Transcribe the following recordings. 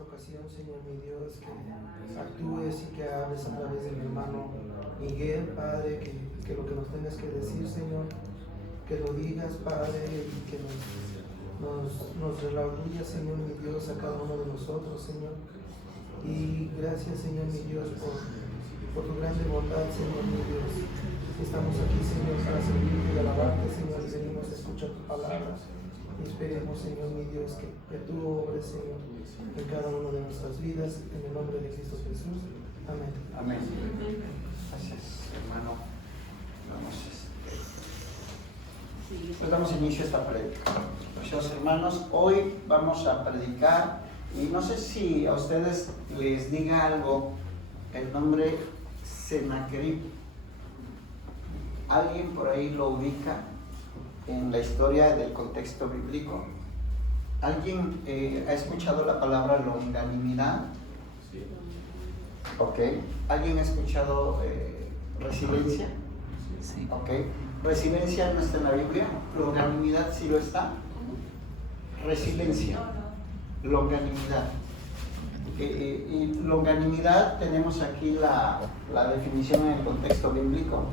esta ocasión, Señor mi Dios, que actúes y que hables a través de mi hermano Miguel, Padre, que lo que nos tengas que decir, Señor, que lo digas, Padre, y que nos redarguyas, Señor mi Dios, a cada uno de nosotros, Señor. Y gracias, Señor mi Dios, por tu grande bondad, Señor mi Dios. Estamos aquí, Señor, para servirte y alabarte, Señor, y venimos a escuchar tu palabra. Y esperemos, Señor mi Dios, que tú obres, Señor, en cada una de nuestras vidas, en el nombre de Cristo Jesús. Amén. Amén. Gracias, hermano. Pues damos inicio a esta prédica. Preciosos hermanos, hoy vamos a predicar, y no sé si a ustedes les diga algo el nombre Sennacherib. ¿Alguien por ahí lo ubica en la historia del contexto bíblico? ¿Alguien ha escuchado la palabra longanimidad? Sí. Ok. ¿Alguien ha escuchado resiliencia? Sí. Ok. ¿Resiliencia no está en la Biblia? ¿Longanimidad sí lo está? Resiliencia, longanimidad. Y longanimidad, tenemos aquí la definición en el contexto bíblico.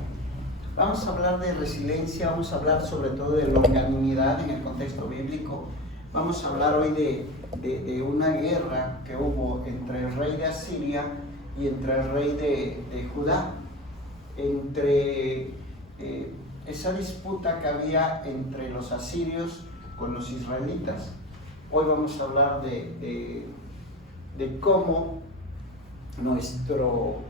Vamos a hablar de resiliencia, vamos a hablar sobre todo de longanimidad en el contexto bíblico. Vamos a hablar hoy de una guerra que hubo entre el rey de Asiria y entre el rey de Judá. Entre esa disputa que había entre los asirios con los israelitas. Hoy vamos a hablar de cómo nuestro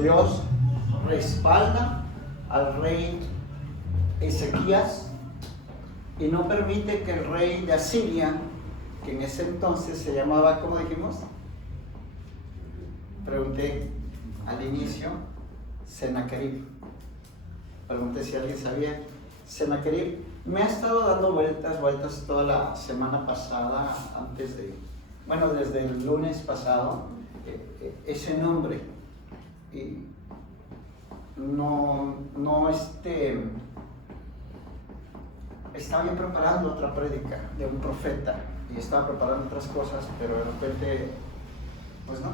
Dios respalda al rey Ezequías y no permite que el rey de Asiria, que en ese entonces se llamaba, ¿cómo dijimos? Pregunté al inicio, Sennacherib. Pregunté si alguien sabía. Sennacherib me ha estado dando vueltas toda la semana pasada, desde el lunes pasado, ese nombre. Y estaba bien preparando otra prédica de un profeta y estaba preparando otras cosas, pero de repente, pues no.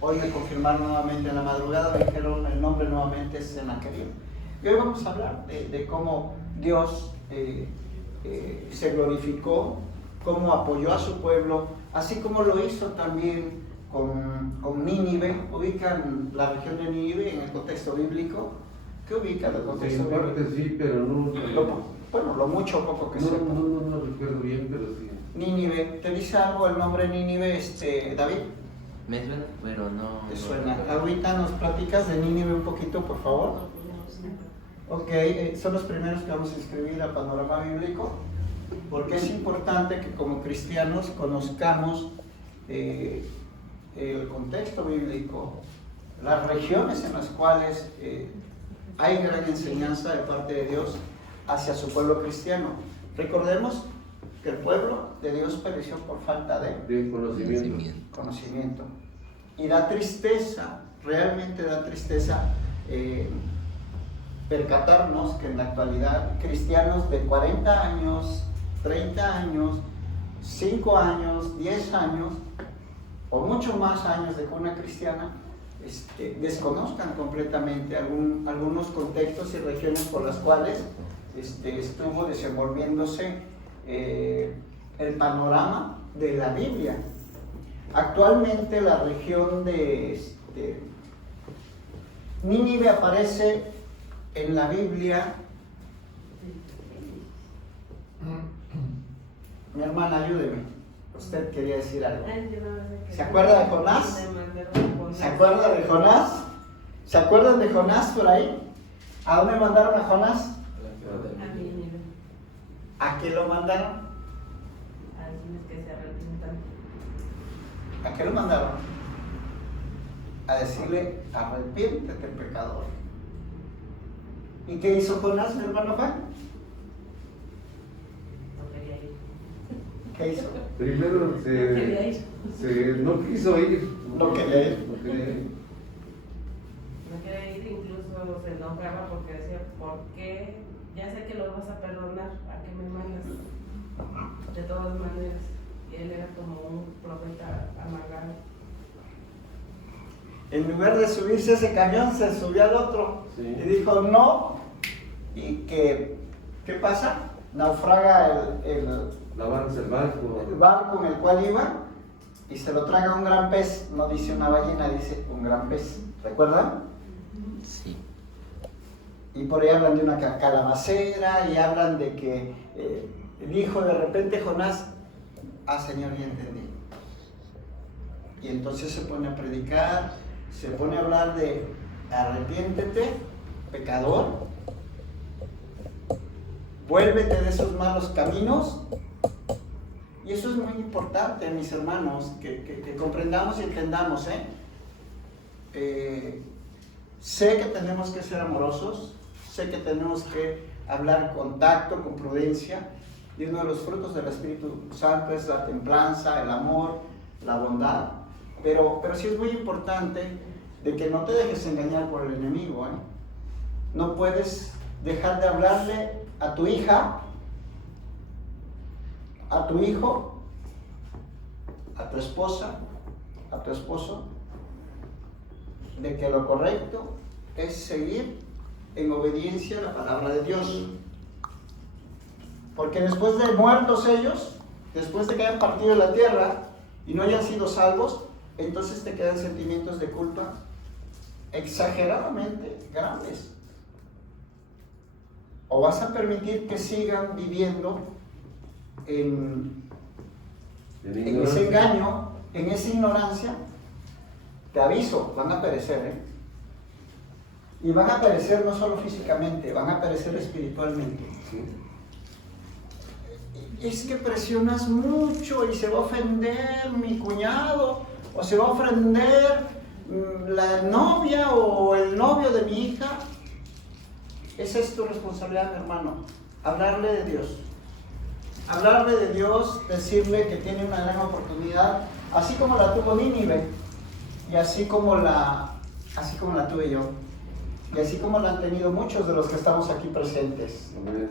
Hoy me confirmaron nuevamente en la madrugada, me dijeron el nombre nuevamente es Sennacherib. Y hoy vamos a hablar de cómo Dios se glorificó, cómo apoyó a su pueblo, así como lo hizo también con Nínive. ¿Ubican la región de Nínive en el contexto bíblico? ¿Qué ubican el contexto bíblico? En parte sí, pero no. Lo mucho o poco que sepa. No recuerdo bien, pero sí. Nínive, ¿te dice algo el nombre Nínive, David? Me suena, pero no. ¿Te suena? Ahorita nos platicas de Nínive un poquito, por favor. Ok, son los primeros que vamos a inscribir al panorama bíblico, porque es importante que como cristianos conozcamos el contexto bíblico, las regiones en las cuales hay gran enseñanza de parte de Dios hacia su pueblo cristiano. Recordemos que el pueblo de Dios pereció por falta de conocimiento. Y da tristeza, realmente da tristeza percatarnos que en la actualidad cristianos de 40 años, 30 años, 5 años, 10 años o mucho más años de cuna cristiana desconozcan completamente algunos contextos y regiones por las cuales estuvo desenvolviéndose el panorama de la Biblia. Actualmente la región de Nínive aparece en la Biblia. Mi hermana, ayúdeme. Usted quería decir algo. ¿Se acuerda de Jonás? ¿Se acuerda de Jonás? ¿Se acuerdan de Jonás por ahí? ¿A dónde mandaron a Jonás? A Nínive. ¿A qué lo mandaron? A decirles que se arrepientan. ¿A qué lo mandaron? A decirle, arrepiéntete, pecador. ¿Y qué hizo Jonás, mi hermano Juan? No quería ir. ¿Qué hizo? Primero No quería ir. no quiso ir. No quería ir. No quería ir. No quería ir, incluso se enojaba porque decía, ¿por qué? Ya sé que lo vas a perdonar, ¿a qué me mandas? de todas maneras. Y él era como un profeta amargado. En lugar de subirse a ese camión, se subió al otro. Sí. Y dijo no. ¿Y qué pasa? Naufraga el barco en el cual iba y se lo traga un gran pez. No dice una ballena, dice un gran pez. ¿Recuerdan? Sí. Y por ahí hablan de una calabacera y hablan de que dijo de repente Jonás, Señor, ya entendí. Y entonces se pone a predicar, se pone a hablar de arrepiéntete, pecador, vuélvete de esos malos caminos. Y eso es muy importante, mis hermanos, que comprendamos y entendamos. Sé que tenemos que ser amorosos, sé que tenemos que hablar con tacto, con prudencia, y uno de los frutos del Espíritu Santo es la templanza, el amor, la bondad, pero sí es muy importante de que no te dejes engañar por el enemigo. No puedes dejar de hablarle a tu hija, a tu hijo, a tu esposa, a tu esposo, de que lo correcto es seguir en obediencia a la palabra de Dios. Porque después de muertos ellos, después de que hayan partido de la tierra y no hayan sido salvos, entonces te quedan sentimientos de culpa exageradamente grandes. O vas a permitir que sigan viviendo en ese engaño, en esa ignorancia. Te aviso, van a perecer, y van a perecer no solo físicamente, van a perecer espiritualmente. Es que presionas mucho y se va a ofender mi cuñado, o se va a ofender la novia o el novio de mi hija. Esa es tu responsabilidad, mi hermano, hablarle de Dios. Hablarle de Dios, decirle que tiene una gran oportunidad, así como la tuvo Nínive, y así como la tuve yo, y así como la han tenido muchos de los que estamos aquí presentes. Amén.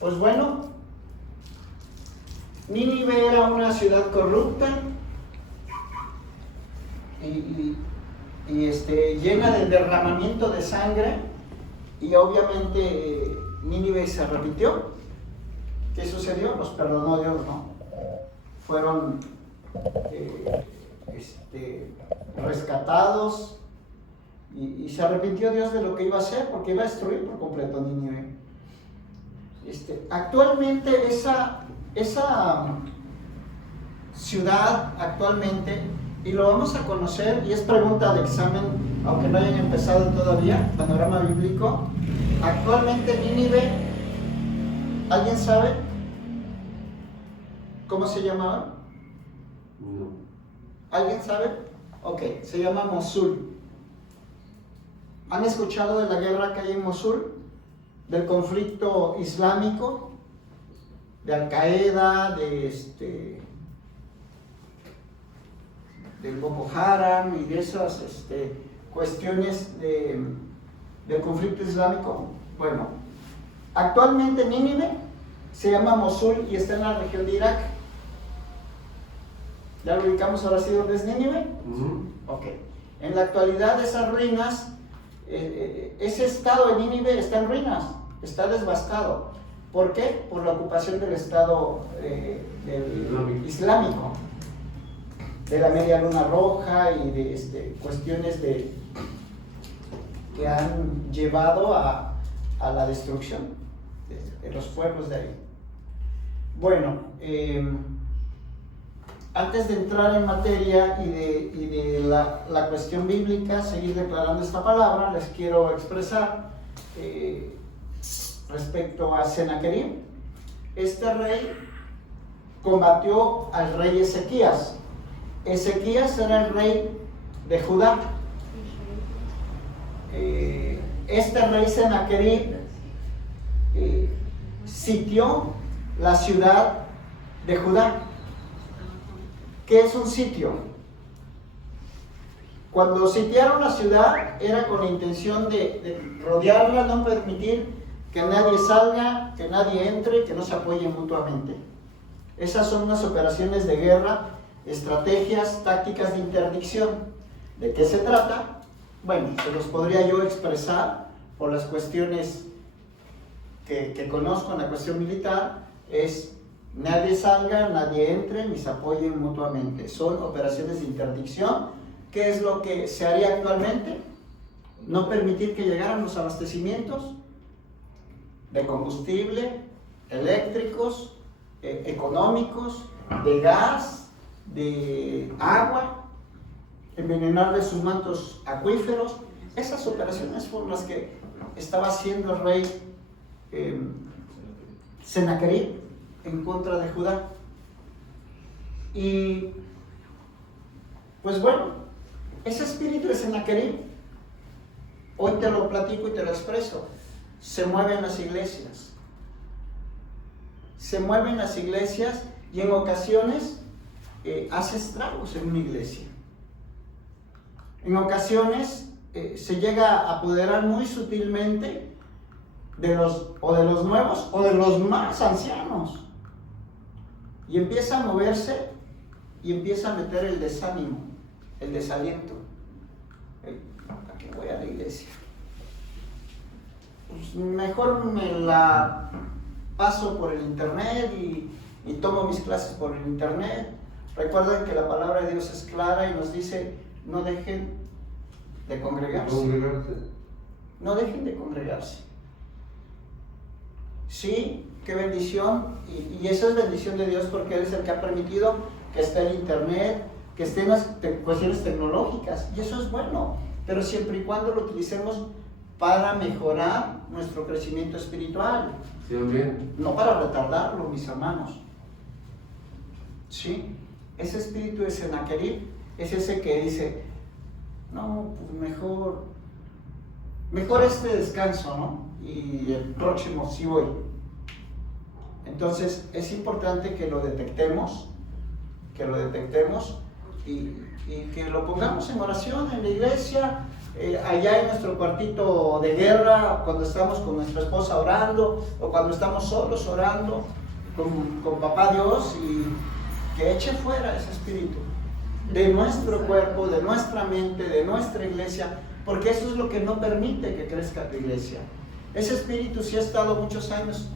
Pues bueno, Nínive era una ciudad corrupta y llena de derramamiento de sangre, y obviamente Nínive se arrepintió. ¿Qué sucedió? Los perdonó Dios, ¿no? Fueron rescatados y se arrepintió Dios de lo que iba a hacer, porque iba a destruir por completo Nínive. Actualmente esa ciudad actualmente, y lo vamos a conocer, y es pregunta de examen, aunque no hayan empezado todavía, panorama bíblico. Actualmente Nínive, ¿alguien sabe cómo se llamaba? No. ¿Alguien sabe? Ok, se llama Mosul. ¿Han escuchado de la guerra que hay en Mosul? Del conflicto islámico, de Al-Qaeda, del Boko Haram y de esas cuestiones del conflicto islámico. Bueno, actualmente Nínive se llama Mosul y está en la región de Irak. ¿Ya lo ubicamos ahora sí dónde es Nínive? Ok. En la actualidad esas ruinas, ese estado de Nínive está en ruinas, está devastado. ¿Por qué? Por la ocupación del estado del islámico, de la Media Luna Roja y de cuestiones que han llevado a la destrucción de los pueblos de ahí. Bueno, antes de entrar en materia y de la cuestión bíblica, seguir declarando esta palabra, les quiero expresar respecto a Sennacherib. Este rey combatió al rey Ezequías. Ezequías era el rey de Judá. Este rey Sennacherib sitió la ciudad de Judá. ¿Qué es un sitio? Cuando sitiaron la ciudad era con la intención de rodearla, no permitir que nadie salga, que nadie entre, que no se apoyen mutuamente. Esas son unas operaciones de guerra, estrategias, tácticas de interdicción. ¿De qué se trata? Bueno, se los podría yo expresar por las cuestiones que conozco en la cuestión militar. Es nadie salga, nadie entre, ni se apoyen mutuamente. Son operaciones de interdicción. ¿Qué es lo que se haría actualmente? No permitir que llegaran los abastecimientos de combustible, eléctricos, económicos, de gas, de agua, envenenar de sus mantos acuíferos. Esas operaciones fueron las que estaba haciendo el rey Sennacherib en contra de Judá. Y pues bueno, ese espíritu de Sennacherib, hoy te lo platico y te lo expreso, se mueve en las iglesias. Se mueve en las iglesias y en ocasiones hace estragos en una iglesia. En ocasiones se llega a apoderar muy sutilmente de los nuevos o de los más ancianos. Y empieza a moverse y empieza a meter el desánimo, el desaliento. ¿Para qué voy a la iglesia? Pues mejor me la paso por el internet y tomo mis clases por el internet. Recuerden que la palabra de Dios es clara y nos dice: no dejen de congregarse. No dejen de congregarse. Sí, qué bendición, y eso es bendición de Dios, porque Él es el que ha permitido que esté el internet, que estén las cuestiones tecnológicas, y eso es bueno, pero siempre y cuando lo utilicemos para mejorar nuestro crecimiento espiritual. Sí, amén. No para retardarlo, mis hermanos. Sí, ese espíritu de Sennacherib es ese que dice: no, pues mejor este descanso, ¿no? Y el próximo sí voy. Entonces es importante que lo detectemos, y que lo pongamos en oración en la iglesia, allá en nuestro cuartito de guerra, cuando estamos con nuestra esposa orando, o cuando estamos solos orando con Papá Dios, y que eche fuera ese espíritu de nuestro cuerpo, de nuestra mente, de nuestra iglesia, porque eso es lo que no permite que crezca tu iglesia. Ese espíritu, si ha estado muchos años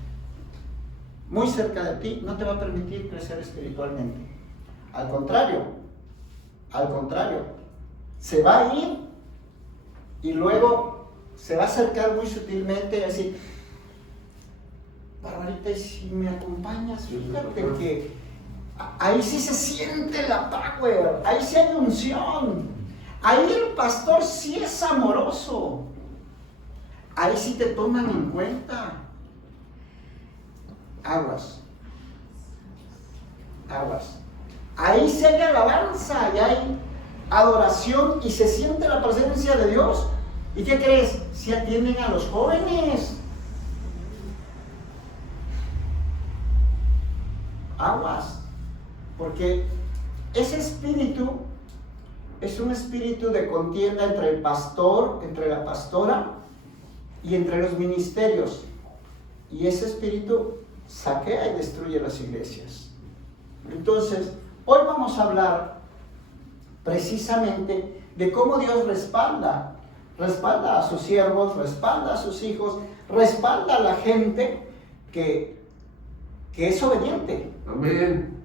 muy cerca de ti, no te va a permitir crecer espiritualmente. Al contrario, se va a ir y luego se va a acercar muy sutilmente y decir: Barbarita, y si me acompañas, fíjate que ahí sí se siente la power, ahí sí hay unción, ahí el pastor sí es amoroso, ahí sí te toman en cuenta. Aguas. Ahí sí hay alabanza y hay adoración y se siente la presencia de Dios. ¿Y qué crees? Si atienden a los jóvenes. Aguas. Porque ese espíritu es un espíritu de contienda entre el pastor, entre la pastora y entre los ministerios. Y ese espíritu saquea y destruye las iglesias. Entonces, hoy vamos a hablar precisamente de cómo Dios respalda a sus siervos, respalda a sus hijos, respalda a la gente que es obediente. Amén.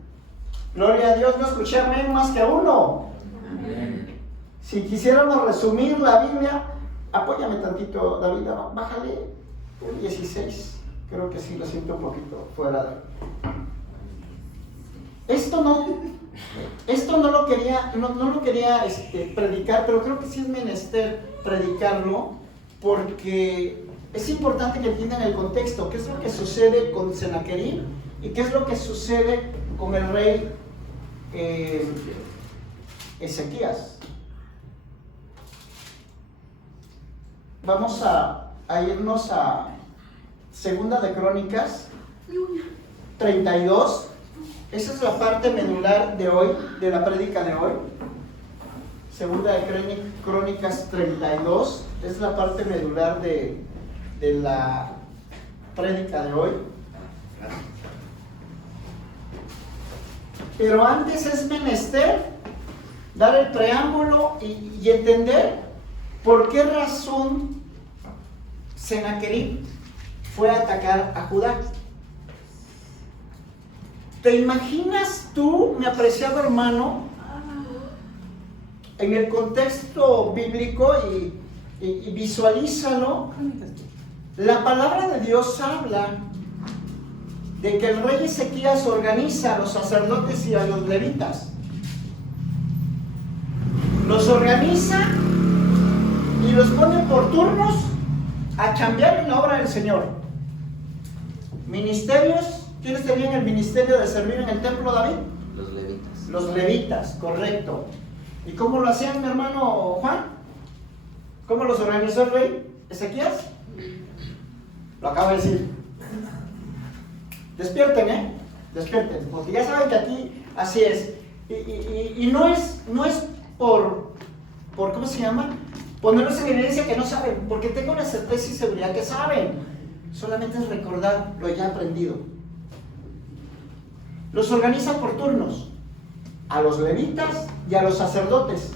Gloria a Dios, no escuché amén más que a uno. Amén. Si quisiéramos resumir la Biblia, apóyame tantito, David, bájale el 16. Creo que sí lo siento un poquito fuera de... Esto no lo quería predicar, pero creo que sí es menester predicarlo, porque es importante que entiendan el contexto. ¿Qué es lo que sucede con Sennacherib? ¿Y qué es lo que sucede con el rey Ezequías? Vamos a irnos a Segunda de Crónicas 32. Esa es la parte medular de hoy, de la prédica de hoy. Segunda de Crónicas 32 es la parte medular de prédica de hoy. Pero antes es menester dar el preámbulo y entender por qué razón Sennacherib fue a atacar a Judá. ¿Te imaginas tú, mi apreciado hermano, en el contexto bíblico y visualízalo? La palabra de Dios habla de que el rey Ezequías organiza a los sacerdotes y a los levitas. Los organiza y los pone por turnos a chambear en la obra del Señor. Ministerios, ¿quiénes tenían el ministerio de servir en el templo, David? Los levitas. Los levitas, correcto. ¿Y cómo lo hacían, mi hermano Juan? ¿Cómo los organizó el rey Ezequías? Lo acabo de decir. Despierten, despierten, porque ya saben que aquí así es. Y no es por ¿cómo se llama? Ponerlos en evidencia que no saben, porque tengo una certeza y seguridad que saben. Solamente es recordar lo ya aprendido. Los organizan por turnos, a los levitas y a los sacerdotes.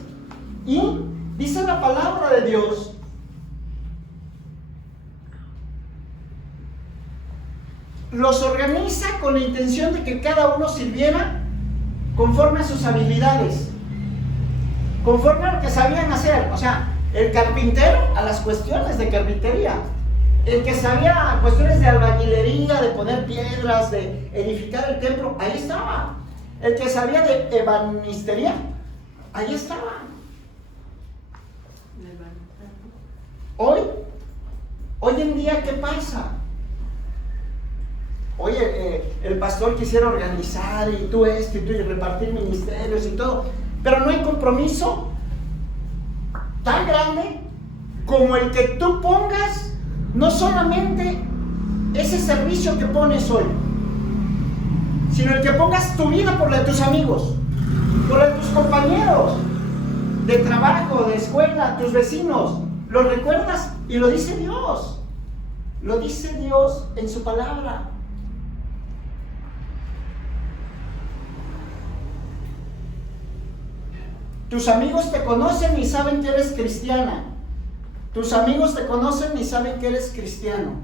Y dice la palabra de Dios los organiza con la intención de que cada uno sirviera conforme a sus habilidades, conforme a lo que sabían hacer. O sea, el carpintero a las cuestiones de carpintería, el que sabía cuestiones de albañilería, de poner piedras, de edificar el templo, ahí estaba. El que sabía de ebanistería, ahí estaba. Hoy en día, ¿qué pasa? Oye, el pastor quisiera organizar y tú esto y tú y repartir ministerios y todo, pero no hay compromiso tan grande como el que tú pongas no solamente ese servicio que pones hoy, sino el que pongas tu vida por la de tus amigos, por la de tus compañeros de trabajo, de escuela, tus vecinos. ¿Lo recuerdas? Y lo dice Dios. Lo dice Dios en su palabra. Tus amigos te conocen y saben que eres cristiana. Tus amigos te conocen y saben que eres cristiano.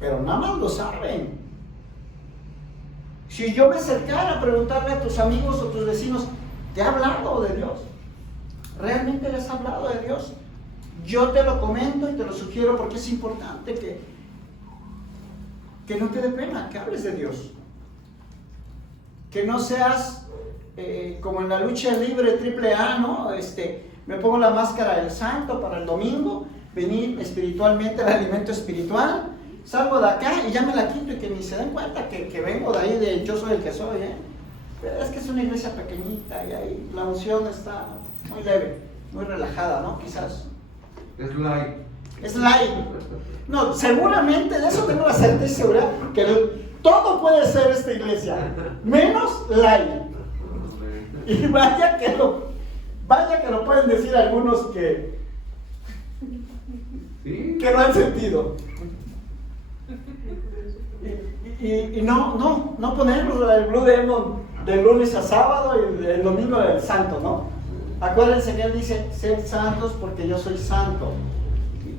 Pero nada más lo saben. Si yo me acercara a preguntarle a tus amigos o tus vecinos, ¿te ha hablado de Dios? ¿Realmente les ha hablado de Dios? Yo te lo comento y te lo sugiero porque es importante que no te dé pena, que hables de Dios. Que no seas como en la lucha libre AAA, ¿no? Me pongo la máscara del santo para el domingo, venir espiritualmente al alimento espiritual, salgo de acá y ya me la quito y que ni se den cuenta que vengo de ahí, de yo soy el que soy, Pero es que es una iglesia pequeñita y ahí la unción está muy leve, muy relajada, ¿no? Quizás. Es light. Es light. No, seguramente, de eso tengo la certeza y seguridad, que todo puede ser esta iglesia, menos light. Y vaya que lo pueden decir algunos que no han sentido. Y no ponernos el Blue Demon de lunes a sábado y el domingo del santo, ¿no? Acuérdense que él dice, sed santos porque yo soy santo.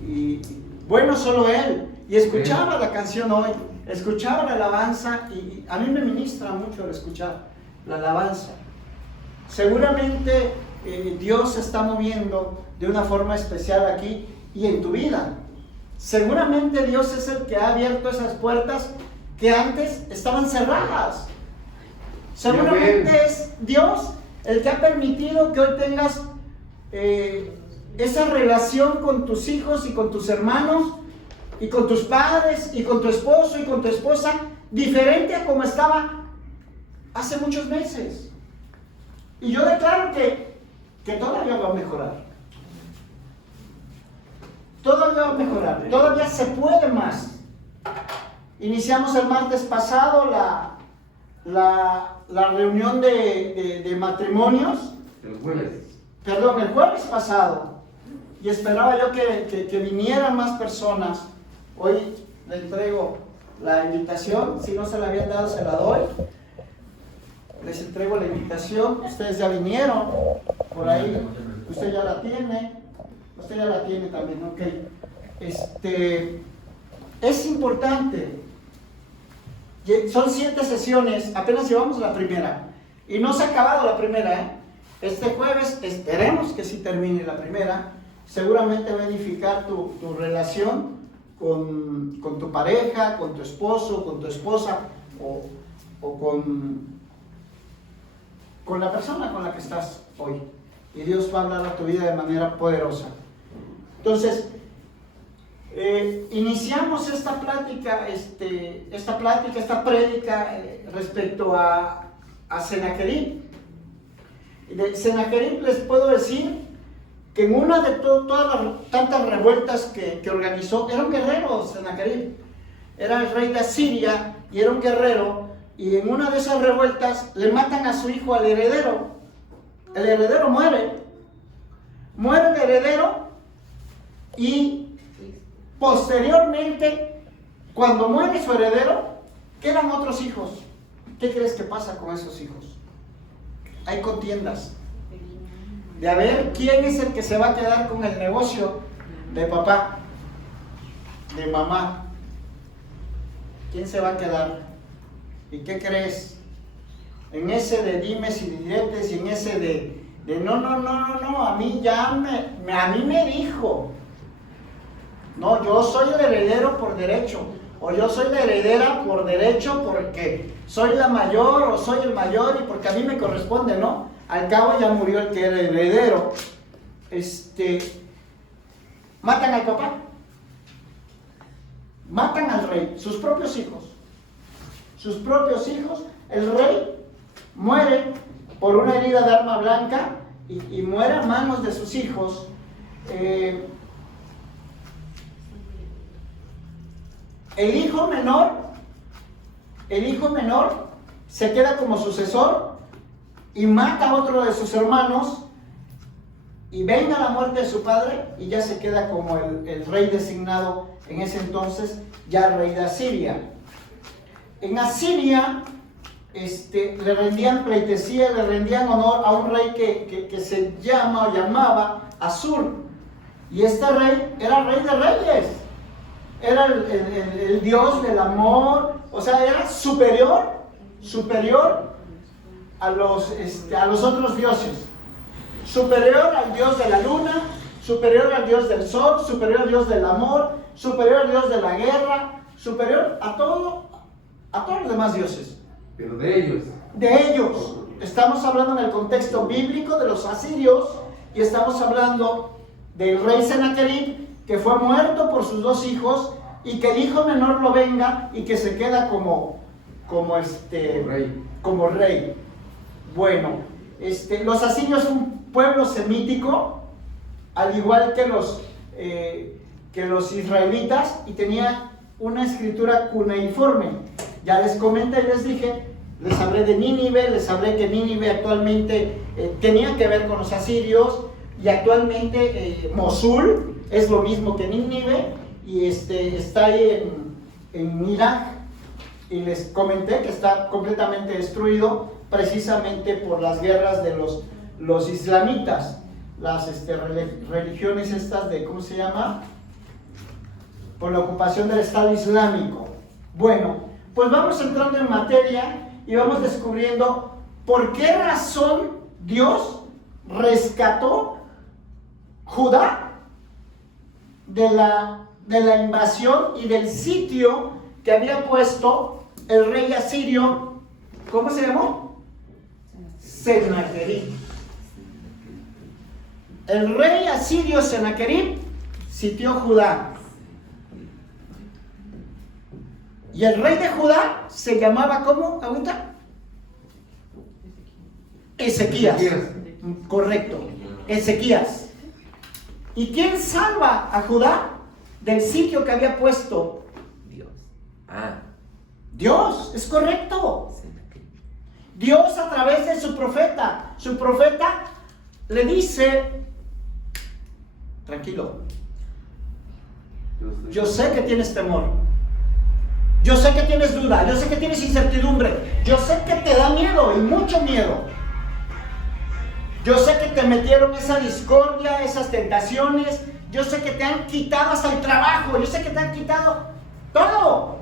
Y bueno, solo él. Y escuchaba la canción hoy, escuchaba la alabanza y a mí me ministra mucho el escuchar la alabanza. Seguramente Dios se está moviendo de una forma especial aquí y en tu vida. Seguramente Dios es el que ha abierto esas puertas que antes estaban cerradas. Seguramente es Dios el que ha permitido que hoy tengas esa relación con tus hijos y con tus hermanos y con tus padres y con tu esposo y con tu esposa diferente a como estaba hace muchos meses. Y yo declaro que todavía va a mejorar. Todavía va a mejorar. Todavía se puede más. Iniciamos el martes pasado la reunión de matrimonios. El jueves. Perdón, el jueves pasado. Y esperaba yo que vinieran más personas. Hoy le entrego la invitación. Si no se la habían dado, se la doy. Les entrego la invitación. Ustedes ya vinieron por ahí. Usted ya la tiene. Usted ya la tiene también, ok. Es importante. Son 7 sesiones. Apenas llevamos la primera. Y no se ha acabado la primera, ¿eh? Este jueves esperemos que sí termine la primera. Seguramente va a edificar tu relación con tu pareja, con tu esposo, con tu esposa o con la persona con la que estás hoy. Y Dios va a hablar a tu vida de manera poderosa. Entonces, iniciamos esta plática, esta prédica respecto a Sennacherib. De Sennacherib les puedo decir que en una de todas las tantas revueltas que organizó, era un guerrero Sennacherib, era el rey de Asiria y era un guerrero, y en una de esas revueltas le matan a su hijo, al heredero. El heredero muere el heredero, y posteriormente, cuando muere su heredero, quedan otros hijos. ¿Qué crees que pasa con esos hijos? Hay contiendas de a ver quién es el que se va a quedar con el negocio de papá, de mamá. ¿Quién se va a quedar? ¿Y qué crees? En ese de dimes y diretes, y en ese de no, a mí a mí me dijo, no, yo soy el heredero por derecho, o yo soy la heredera por derecho porque soy la mayor o soy el mayor y porque a mí me corresponde, ¿no? Al cabo ya murió el que era el heredero. Matan al papá, matan al rey, sus propios hijos. El rey muere por una herida de arma blanca y muere a manos de sus hijos. El hijo menor se queda como sucesor y mata a otro de sus hermanos, y venga la muerte de su padre y ya se queda como el rey designado en ese entonces, ya rey de Asiria. En Asiria le rendían pleitesía, le rendían honor a un rey que se llamaba Asur, y este rey era rey de reyes. Era el dios del amor, o sea, era superior a los otros dioses, superior al dios de la luna, superior al dios del sol, superior al dios del amor, superior al dios de la guerra, superior a todos los demás dioses. Pero de ellos. Estamos hablando en el contexto bíblico de los asirios, y estamos hablando del rey Sennacherib, que fue muerto por sus 2 hijos, y que el hijo menor lo venga y que se queda como rey. Bueno, los asirios son un pueblo semítico, al igual que los israelitas, y tenía una escritura cuneiforme. Ya les comenté y les dije, les hablé de Nínive, les hablé que Nínive actualmente tenía que ver con los asirios, y actualmente Mosul es lo mismo que Nínive, y está ahí en Irak, y les comenté que está completamente destruido precisamente por las guerras de los islamitas, las religiones estas de, ¿cómo se llama? Por la ocupación del Estado Islámico. Bueno, pues vamos entrando en materia y vamos descubriendo por qué razón Dios rescató Judá de la invasión y del sitio que había puesto el rey asirio. ¿Cómo se llamó? Sennacherib. El rey asirio Sennacherib sitió Judá. Y el rey de Judá se llamaba, ¿cómo, ahorita? Ezequías. Correcto, Ezequías. ¿Y quién salva a Judá del sitio que había puesto? Dios, es correcto. Dios, a través de su profeta le dice: tranquilo, yo sé que tienes temor, Yo sé que tienes duda, yo sé que tienes incertidumbre, yo sé que te da miedo y mucho miedo. Yo sé que te metieron esa discordia, esas tentaciones, yo sé que te han quitado hasta el trabajo, yo sé que te han quitado todo.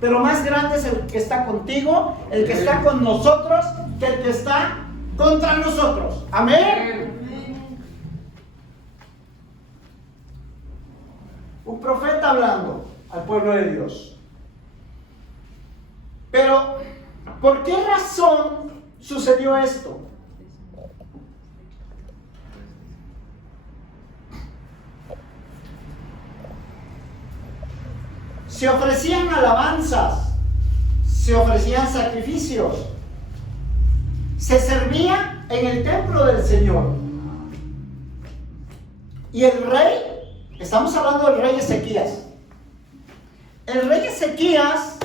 Pero más grande es el que está contigo, el que está con nosotros, que el que está contra nosotros. Amén. Un profeta hablando al pueblo de Dios. Pero, ¿por qué razón sucedió esto? Se ofrecían alabanzas, se ofrecían sacrificios, se servía en el templo del Señor. Y el rey, estamos hablando del rey Ezequías. El rey Ezequías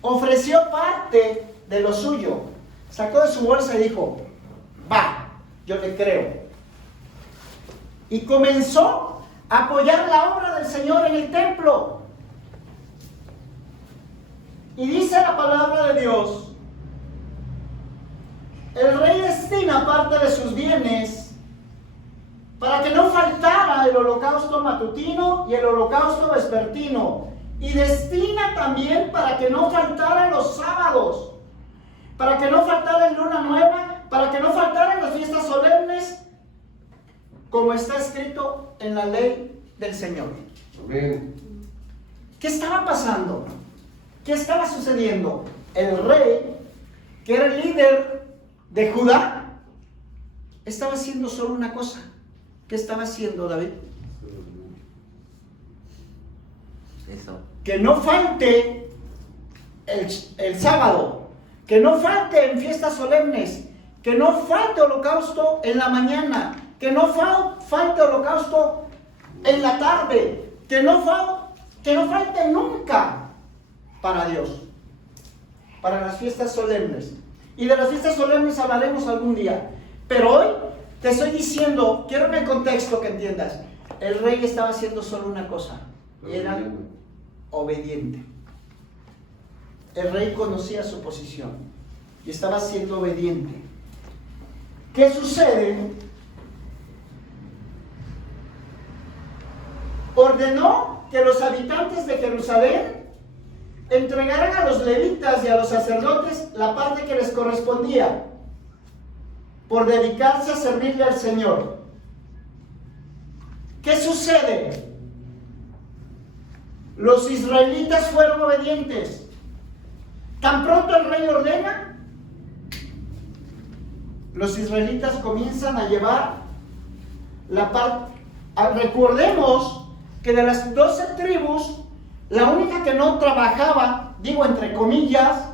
ofreció parte de lo suyo, sacó de su bolsa y dijo: va, yo le creo. Y comenzó a apoyar la obra del Señor en el templo. Y dice la palabra de Dios: el rey destina parte de sus bienes para que no faltara el holocausto matutino y el holocausto vespertino. Y destina también para que no faltaran los sábados, para que no faltara en luna nueva, para que no faltaran las fiestas solemnes, como está escrito en la ley del Señor. Amén. ¿Qué estaba pasando? ¿Qué estaba sucediendo? El rey, que era el líder de Judá, estaba haciendo solo una cosa. ¿Qué estaba haciendo, David? Eso. Que no falte el sábado, que no falte en fiestas solemnes, que no falte holocausto en la mañana, que no falte holocausto en la tarde, que no falte nunca para Dios, para las fiestas solemnes. Y de las fiestas solemnes hablaremos algún día, pero hoy te estoy diciendo, quiero en el contexto que entiendas, el rey estaba haciendo solo una cosa, y era obediente. El rey conocía su posición y estaba siendo obediente. ¿Qué sucede? Ordenó que los habitantes de Jerusalén entregaran a los levitas y a los sacerdotes la parte que les correspondía por dedicarse a servirle al Señor. ¿Qué sucede? Los israelitas fueron obedientes. Tan pronto el rey ordena, los israelitas comienzan a llevar la parte. Recordemos que de las 12 tribus, la única que no trabajaba, digo entre comillas,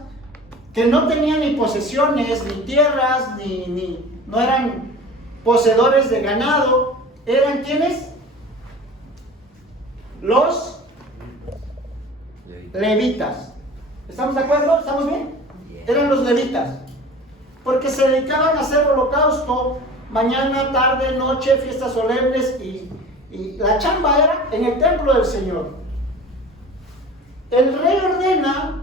que no tenía ni posesiones, ni tierras, no eran poseedores de ganado, ¿eran quiénes? Los levitas. ¿Estamos de acuerdo? ¿Estamos bien? Eran los levitas, porque se dedicaban a hacer holocausto mañana, tarde, noche, fiestas solemnes, y la chamba era en el templo del Señor. El rey ordena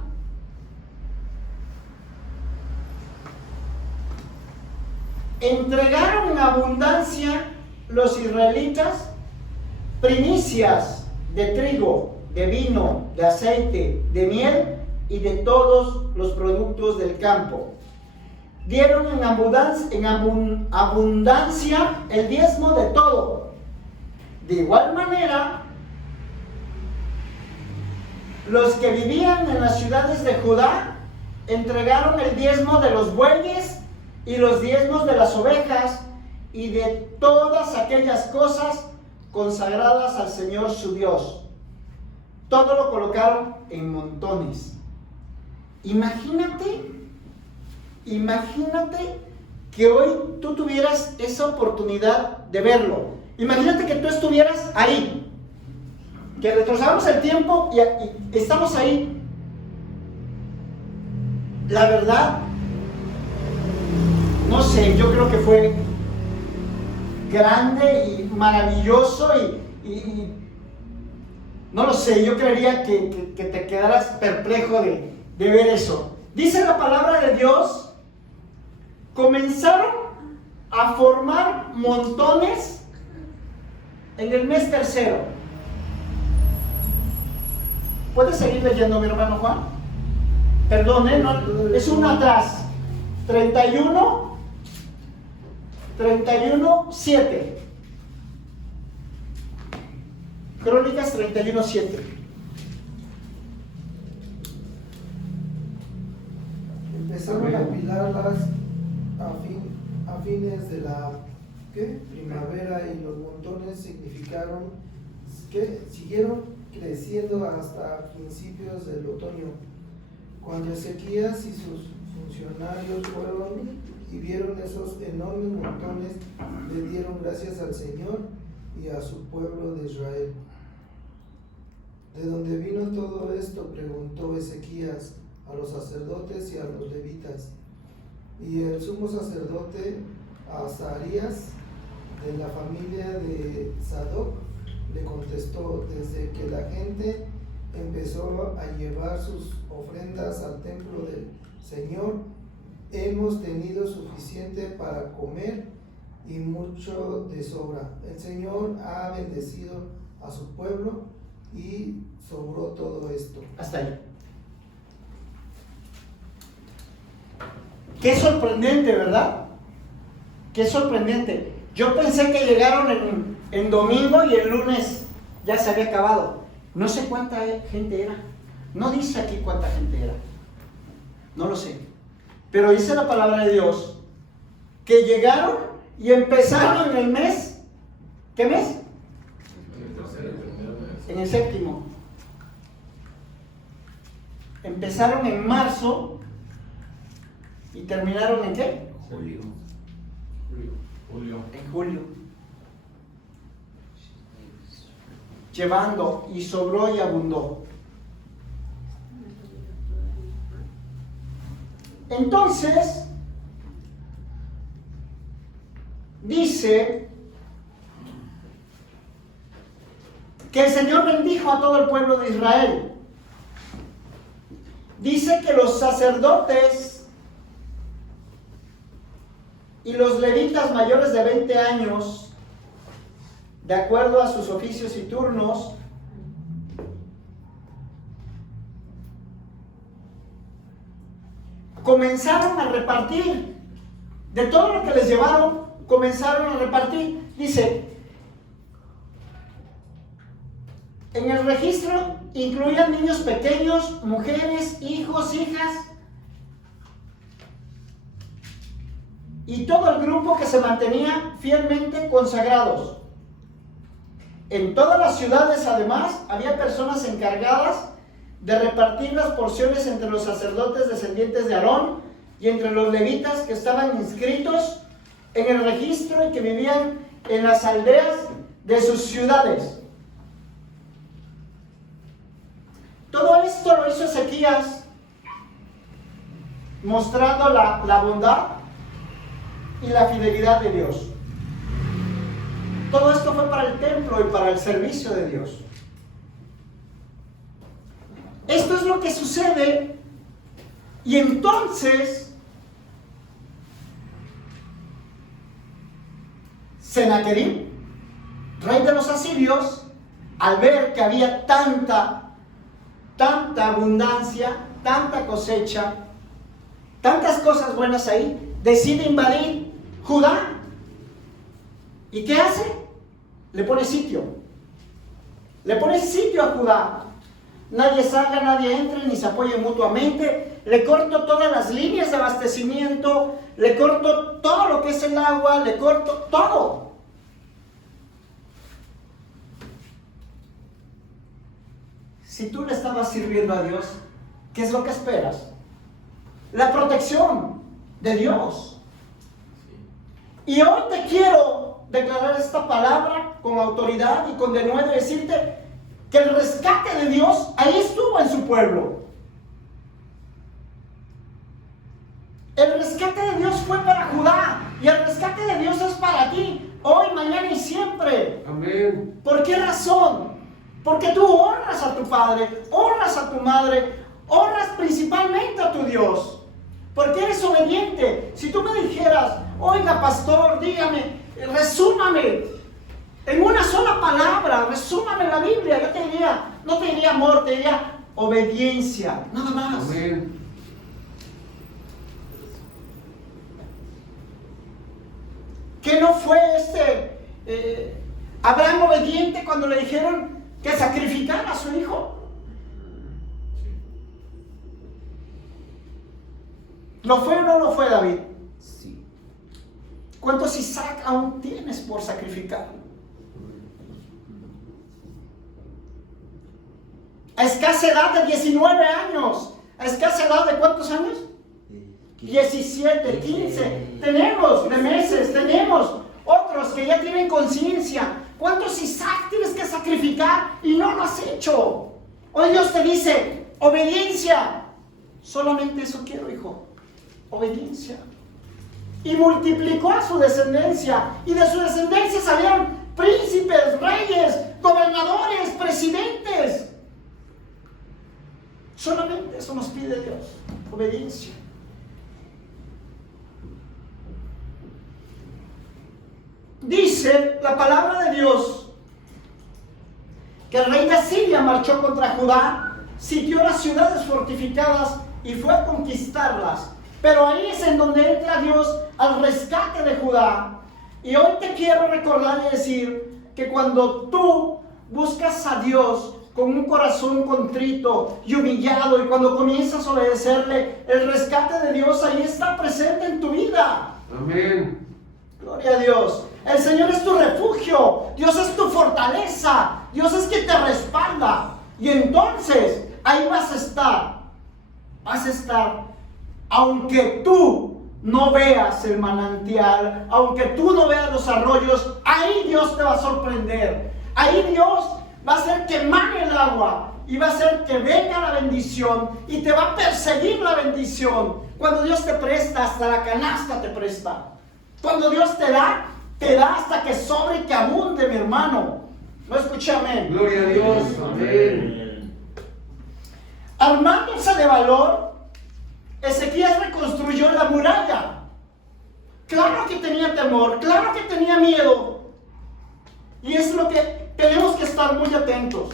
entregaron en abundancia los israelitas primicias de trigo, de vino, de aceite, de miel y de todos los productos del campo. Dieron en abundancia el diezmo de todo. De igual manera, los que vivían en las ciudades de Judá entregaron el diezmo de los bueyes y los diezmos de las ovejas y de todas aquellas cosas consagradas al Señor su Dios. Todo lo colocaron en montones. Imagínate que hoy tú tuvieras esa oportunidad de verlo. Imagínate que tú estuvieras ahí, que retrocedamos el tiempo y estamos ahí. La verdad, no sé, yo creo que fue grande y maravilloso y No lo sé, yo creería que te quedaras perplejo de ver eso. Dice la palabra de Dios, comenzaron a formar montones en el mes tercero. ¿Puedes seguir leyendo, mi hermano Juan? Perdón, no, es uno atrás. 31, 7. Crónicas 31, 7. Empezaron a apilarlas a fines de la primavera, y los montones significaron que siguieron creciendo hasta principios del otoño. Cuando Ezequías y sus funcionarios fueron y vieron esos enormes montones, le dieron gracias al Señor y a su pueblo de Israel. ¿De dónde vino todo esto?, preguntó Ezequías a los sacerdotes y a los levitas. Y el sumo sacerdote Azarías, de la familia de Sadoc, le contestó: desde que la gente empezó a llevar sus ofrendas al templo del Señor, hemos tenido suficiente para comer y mucho de sobra. El Señor ha bendecido a su pueblo y sobró todo esto. Hasta ahí. Qué sorprendente, ¿verdad? Qué sorprendente. Yo pensé que llegaron en domingo y el lunes ya se había acabado. No sé cuánta gente era. No dice aquí cuánta gente era. No lo sé. Pero dice la palabra de Dios que llegaron y empezaron en el mes. ¿Qué mes? En el séptimo. Empezaron en marzo y terminaron ¿en qué? Julio. En julio. Llevando, y sobró y abundó. Entonces, dice que el Señor bendijo a todo el pueblo de Israel. Dice que los sacerdotes y los levitas mayores de 20 años, de acuerdo a sus oficios y turnos, comenzaron a repartir. De todo lo que les llevaron, comenzaron a repartir. Dice, en el registro incluían niños pequeños, mujeres, hijos, hijas, y todo el grupo que se mantenía fielmente consagrados. En todas las ciudades, además, había personas encargadas de repartir las porciones entre los sacerdotes descendientes de Aarón y entre los levitas que estaban inscritos en el registro y que vivían en las aldeas de sus ciudades. Todo esto lo hizo Ezequías, mostrando la bondad y la fidelidad de Dios. Todo esto fue para el templo y para el servicio de Dios. Esto es lo que sucede, y entonces Sennacherib, rey de los asirios, al ver que había tanta abundancia, tanta cosecha, tantas cosas buenas ahí, decide invadir Judá. ¿Y qué hace? Le pone sitio. Le pone sitio a Judá. Nadie salga, nadie entre, ni se apoye mutuamente. Le corto todas las líneas de abastecimiento, le corto todo lo que es el agua, le corto todo. Si tú le estabas sirviendo a Dios, ¿qué es lo que esperas? La protección de Dios. Y hoy te quiero declarar esta palabra con autoridad y con denuedo, decirte que el rescate de Dios ahí estuvo en su pueblo. El rescate de Dios fue para Judá, y el rescate de Dios es para ti, hoy, mañana y siempre. Amén. ¿Por qué razón? Porque tú honras a tu padre, honras a tu madre, honras principalmente a tu Dios. Porque eres obediente. Si tú me dijeras, oiga pastor, dígame, resúmame en una sola palabra, resúmame la Biblia, yo te diría, no te diría amor, te diría obediencia, nada más. Amén. ¿Que no fue Abraham obediente cuando le dijeron que sacrificara a su hijo? ¿Lo fue o no lo fue, David? Sí. ¿Cuántos Isaac aún tienes por sacrificar? A escasa edad de 19 años. ¿A escasa edad de cuántos años? 17, 15. Tenemos de meses, tenemos otros que ya tienen conciencia. ¿Cuántos Isaac tienes que sacrificar y no lo has hecho? Hoy Dios te dice, obediencia. Solamente eso quiero, hijo. Obediencia. Y multiplicó a su descendencia. Y de su descendencia salieron príncipes, reyes, gobernadores, presidentes. Solamente eso nos pide Dios. Obediencia. Dice la palabra de Dios que el rey de Asiria marchó contra Judá, sitió las ciudades fortificadas y fue a conquistarlas. Pero ahí es en donde entra Dios al rescate de Judá. Y hoy te quiero recordar y decir que cuando tú buscas a Dios con un corazón contrito y humillado, y cuando comienzas a obedecerle, el rescate de Dios ahí está presente en tu vida. Amén. Gloria a Dios. El Señor es tu refugio. Dios es tu fortaleza. Dios es quien te respalda. Y entonces ahí vas a estar. Vas a estar. Aunque tú no veas el manantial, aunque tú no veas los arroyos, ahí Dios te va a sorprender. Ahí Dios va a hacer que mane el agua y va a hacer que venga la bendición y te va a perseguir la bendición. Cuando Dios te presta, hasta la canasta te presta. Cuando Dios te da hasta que sobre y que abunde, mi hermano. ¿No escuché? Amén. Gloria a Dios. Amén. Armándose de valor, Ezequías reconstruyó la muralla. Claro que tenía temor, claro que tenía miedo. Y es lo que tenemos que estar muy atentos.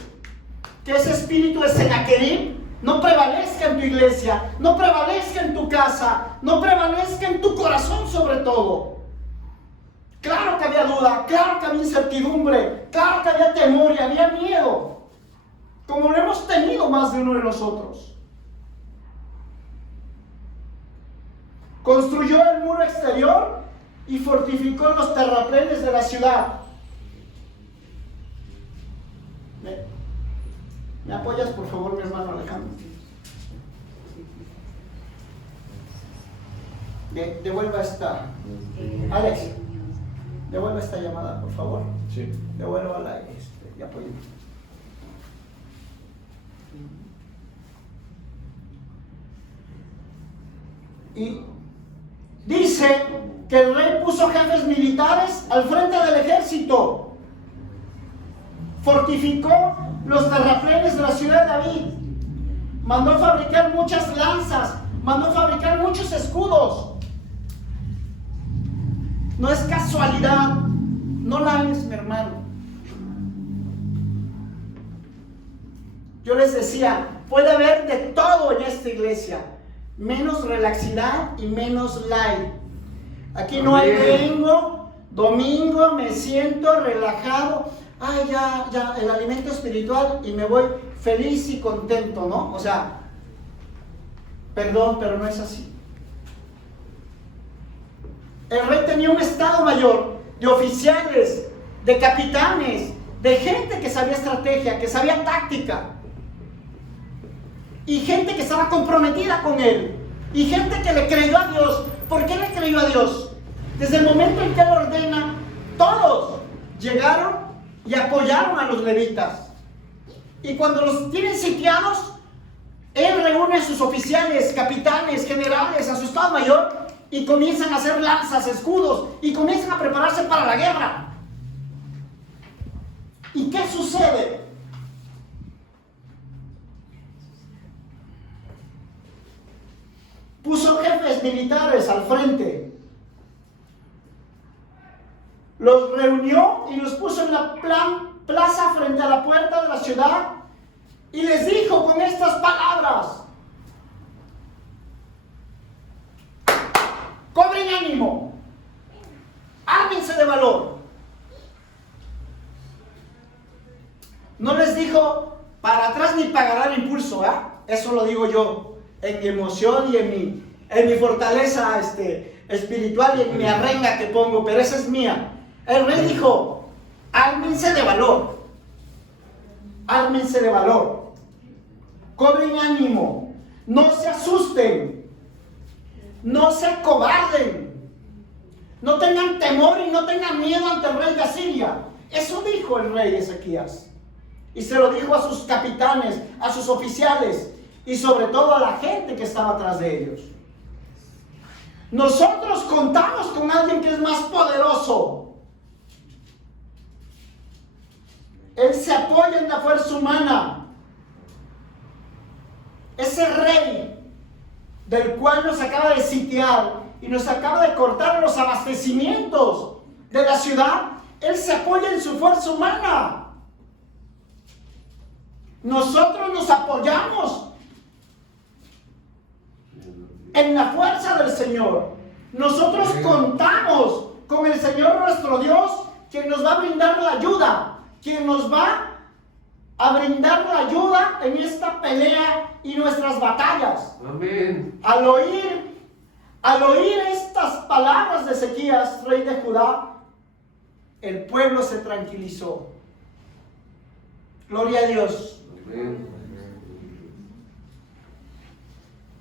Que ese espíritu de Senaquerib no prevalezca en tu iglesia, no prevalezca en tu casa, no prevalezca en tu corazón sobre todo. Claro que había duda, claro que había incertidumbre, claro que había temor y había miedo, como lo hemos tenido más de uno de nosotros. Construyó el muro exterior y fortificó los terraplenes de la ciudad. ¿Me apoyas, por favor, mi hermano Alejandro? Devuelva esta. Alex, devuelva esta llamada, por favor. Sí. Devuélvala y apóyame. Y dice que el rey puso jefes militares al frente del ejército. Fortificó los terraplenes de la ciudad de David. Mandó fabricar muchas lanzas. Mandó fabricar muchos escudos. No es casualidad. No la es, mi hermano. Yo les decía, puede haber de todo en esta iglesia, menos relaxidad y menos light. Aquí no hay vengo, domingo, me siento relajado. Ay, ya, el alimento espiritual y me voy feliz y contento, ¿no? O sea, perdón, pero no es así. El rey tenía un estado mayor de oficiales, de capitanes, de gente que sabía estrategia, que sabía táctica, y gente que estaba comprometida con él, y gente que le creyó a Dios. ¿Por qué le creyó a Dios? Desde el momento en que él ordena, todos llegaron y apoyaron a los levitas. Y cuando los tienen sitiados, él reúne a sus oficiales, capitanes, generales, a su estado mayor, y comienzan a hacer lanzas, escudos, y comienzan a prepararse para la guerra. ¿Y qué sucede? hombres militares al frente. Los reunió y los puso en la plaza frente a la puerta de la ciudad y les dijo con estas palabras: cobren ánimo, ármense de valor. No les dijo para atrás ni pagarán impulso, ¿eh? Eso lo digo yo en mi emoción y en mi fortaleza espiritual y en mi arrenga que pongo, pero esa es mía. El rey dijo: ármense de valor, ármense de valor, cobren ánimo, no se asusten, no se acobarden, no tengan temor y no tengan miedo ante el rey de Asiria. Eso dijo el rey Ezequías. Y se lo dijo a sus capitanes, a sus oficiales y sobre todo a la gente que estaba atrás de ellos. Nosotros contamos con alguien que es más poderoso. Él se apoya en la fuerza humana. Ese rey del cual nos acaba de sitiar y nos acaba de cortar los abastecimientos de la ciudad, él se apoya en su fuerza humana. Nosotros nos apoyamos en la fuerza del Señor. Nosotros contamos con el Señor nuestro Dios, quien nos va a brindar la ayuda, quien nos va a brindar la ayuda en esta pelea y nuestras batallas. Amén. Al oír estas palabras de Ezequías, rey de Judá, el pueblo se tranquilizó. Gloria a Dios. Amén.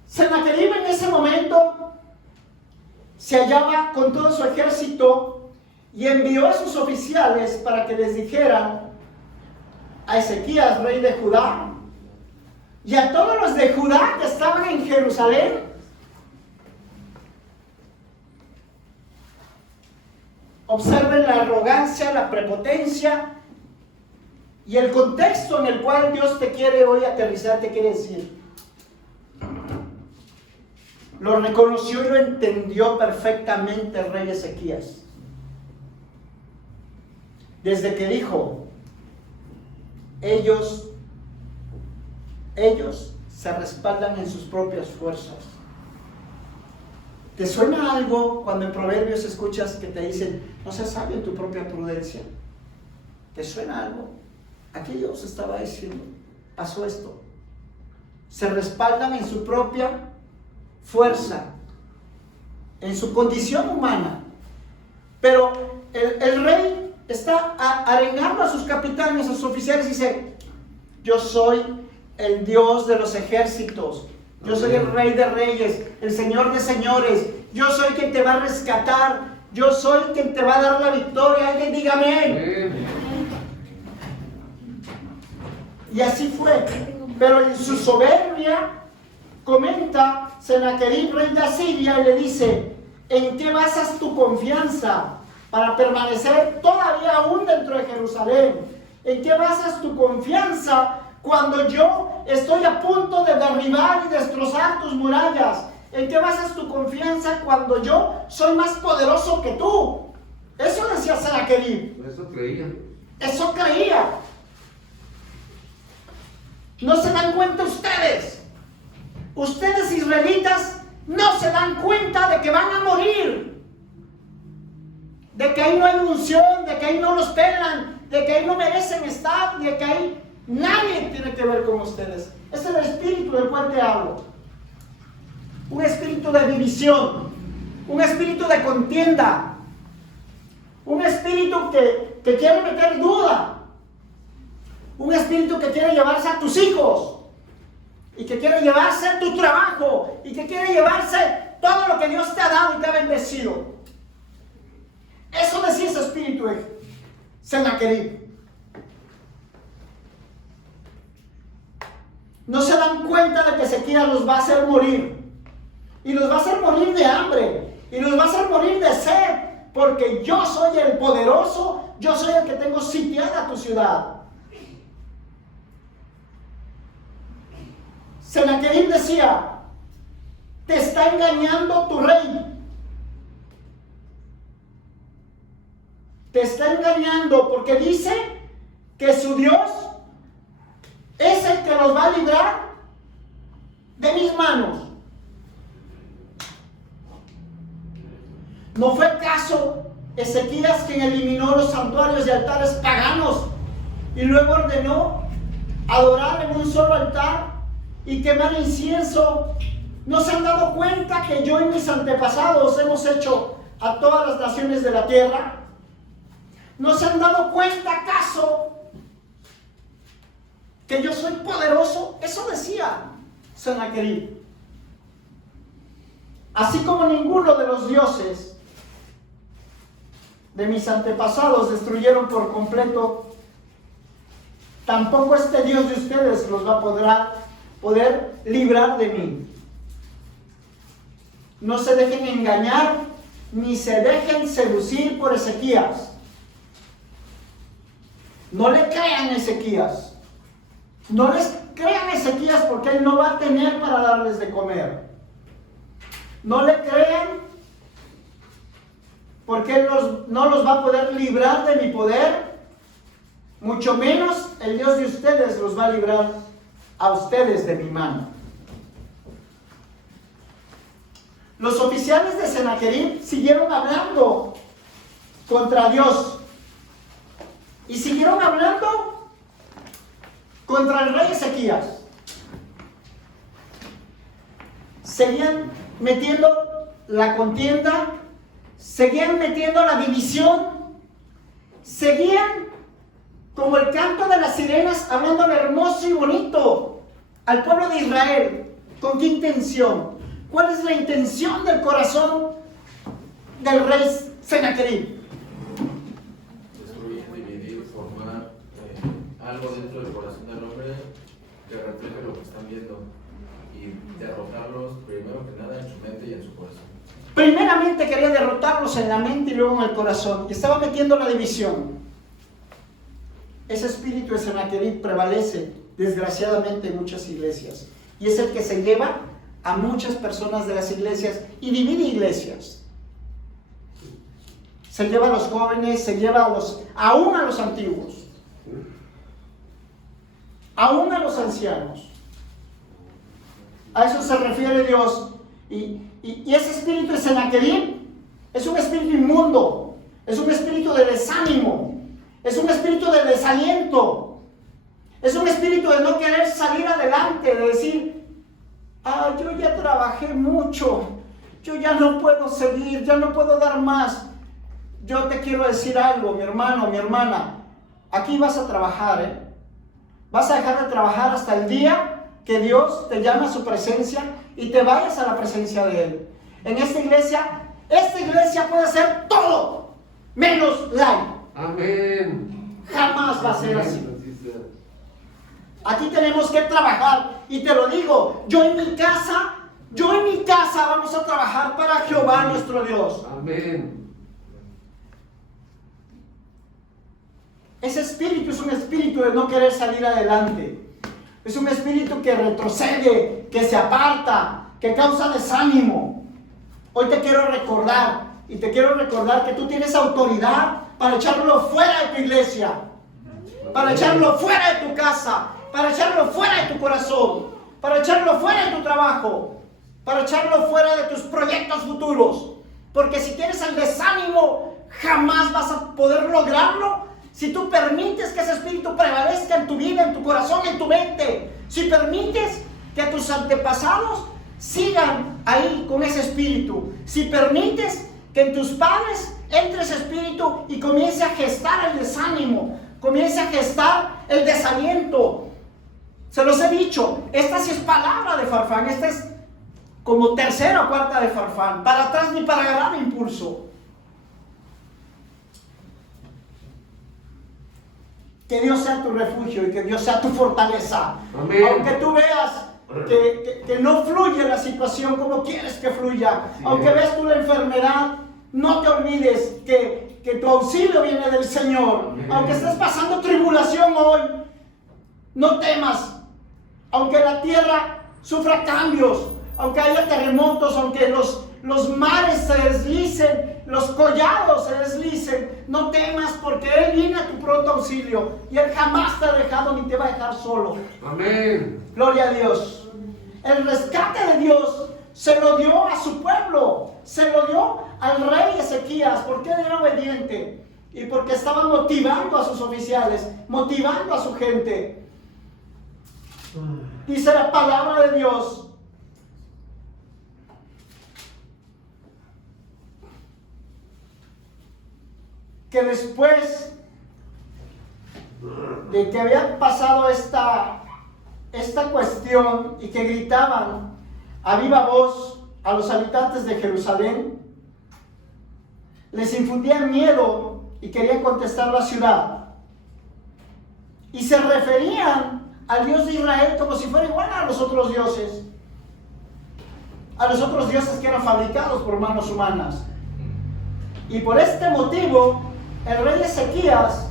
Sennacherib en ese momento se hallaba con todo su ejército y envió a sus oficiales para que les dijeran a Ezequías, rey de Judá, y a todos los de Judá que estaban en Jerusalén: observen la arrogancia, la prepotencia y el contexto en el cual Dios te quiere hoy aterrizar, te quiere decir. Lo reconoció y lo entendió perfectamente el rey Ezequías. Desde que dijo: ellos se respaldan en sus propias fuerzas. ¿Te suena algo cuando en Proverbios escuchas que te dicen: no seas sabio en tu propia prudencia? ¿Te suena algo? Aquí Dios estaba diciendo: pasó esto. Se respaldan en su propia fuerza, en su condición humana. Pero el rey está arengando a sus capitanes, a sus oficiales, y dice: yo soy el Dios de los ejércitos, yo soy el Rey de reyes, el Señor de señores, yo soy quien te va a rescatar, yo soy quien te va a dar la victoria. Alguien diga amén. Y así fue. Pero en su soberbia, comenta Sennacherib, rey de Asiria, y le dice: ¿en qué basas tu confianza para permanecer todavía aún dentro de Jerusalén? ¿En qué basas tu confianza cuando yo estoy a punto de derribar y destrozar tus murallas? ¿En qué basas tu confianza cuando yo soy más poderoso que tú? Eso decía Sennacherib. Eso creía. Eso creía. ¿No se dan cuenta ustedes? Ustedes israelitas no se dan cuenta de que van a morir, de que ahí no hay unción, de que ahí no los pelan, de que ahí no merecen estar, de que ahí nadie tiene que ver con ustedes. Ese es el espíritu del cual te hablo. Un espíritu de división, un espíritu de contienda, un espíritu que quiere meter duda, un espíritu que quiere llevarse a tus hijos, y que quiere llevarse tu trabajo, y que quiere llevarse todo lo que Dios te ha dado y te ha bendecido. Eso decía ese espíritu de Sennacherib. No se dan cuenta de que Ezequías los va a hacer morir, y los va a hacer morir de hambre, y los va a hacer morir de sed, porque yo soy el poderoso, yo soy el que tengo sitiada tu ciudad. Sennacherib decía: te está engañando tu rey. Te está engañando porque dice que su Dios es el que nos va a librar de mis manos. ¿No fue acaso Ezequías quien eliminó los santuarios y altares paganos y luego ordenó adorar en un solo altar y quemar incienso? ¿No se han dado cuenta que yo y mis antepasados hemos hecho a todas las naciones de la tierra? ¿No se han dado cuenta acaso que yo soy poderoso? Eso decía Sennacherib. Así como ninguno de los dioses de mis antepasados destruyeron por completo, tampoco este Dios de ustedes los va a poder librar de mí. No se dejen engañar, ni se dejen seducir por Ezequías. No le crean a Ezequías. No les crean a Ezequías porque él no va a tener para darles de comer. No le crean porque él no los va a poder librar de mi poder. Mucho menos el Dios de ustedes los va a librar a ustedes de mi mano. Los oficiales de Sennacherib siguieron hablando contra Dios y siguieron hablando contra el rey Ezequías. Seguían metiendo la contienda, seguían metiendo la división, seguían como el canto de las sirenas hablando hermoso y bonito al pueblo de Israel. ¿Con qué intención? ¿Cuál es la intención del corazón del rey Sennacherib? Destruir, dividir, formar algo dentro del corazón del hombre que refleje lo que están viendo y derrotarlos primero que nada en su mente y en su corazón. Primeramente quería derrotarlos en la mente y luego en el corazón. Y estaba metiendo la división. Ese espíritu de Sennacherib prevalece desgraciadamente en muchas iglesias. Y es el que se lleva a muchas personas de las iglesias y divide iglesias. Se lleva a los jóvenes, se lleva aún a los antiguos, aún a los ancianos. A eso se refiere Dios. Y ese espíritu de Sennacherib es un espíritu inmundo, es un espíritu de desánimo, es un espíritu de desaliento, es un espíritu de no querer salir adelante, de decir: yo ya trabajé mucho, yo ya no puedo seguir, ya no puedo dar más. Yo te quiero decir algo, mi hermano, mi hermana. Aquí vas a trabajar, Vas a dejar de trabajar hasta el día que Dios te llame a su presencia y te vayas a la presencia de Él. En esta iglesia puede ser todo, menos light. Amén. Jamás va a ser así. Aquí tenemos que trabajar, y te lo digo, yo en mi casa vamos a trabajar para Jehová nuestro Dios. Amén. Ese espíritu es un espíritu de no querer salir adelante. Es un espíritu que retrocede, que se aparta, que causa desánimo. Hoy te quiero recordar, que tú tienes autoridad para echarlo fuera de tu iglesia, para echarlo fuera de tu casa, para echarlo fuera de tu corazón, para echarlo fuera de tu trabajo, para echarlo fuera de tus proyectos futuros. Porque si tienes el desánimo, jamás vas a poder lograrlo si tú permites que ese espíritu prevalezca en tu vida, en tu corazón, en tu mente. Si permites que tus antepasados sigan ahí con ese espíritu. Si permites que en tus padres entre ese espíritu y comience a gestar el desánimo, comience a gestar el desaliento. Se los he dicho, esta sí es palabra de Farfán, esta es como tercera o cuarta de Farfán, para atrás ni para agarrar impulso. Que Dios sea tu refugio y que Dios sea tu fortaleza. Amén. Aunque tú veas que no fluye la situación como quieres que fluya, sí, aunque veas tú la enfermedad, no te olvides que tu auxilio viene del Señor. Amén. Aunque estés pasando tribulación hoy, no temas. Aunque la tierra sufra cambios, aunque haya terremotos, aunque los mares se deslicen, los collados se deslicen, no temas, porque Él viene a tu pronto auxilio y Él jamás te ha dejado ni te va a dejar solo. Amén. Gloria a Dios. El rescate de Dios se lo dio a su pueblo, se lo dio al rey Ezequías, porque él era obediente y porque estaba motivando a sus oficiales, motivando a su gente. Dice la palabra de Dios que después de que había pasado esta cuestión y que gritaban a viva voz a los habitantes de Jerusalén, les infundían miedo y querían contestar la ciudad. Y se referían al Dios de Israel como si fuera igual a los otros dioses que eran fabricados por manos humanas. Y por este motivo, el rey Ezequías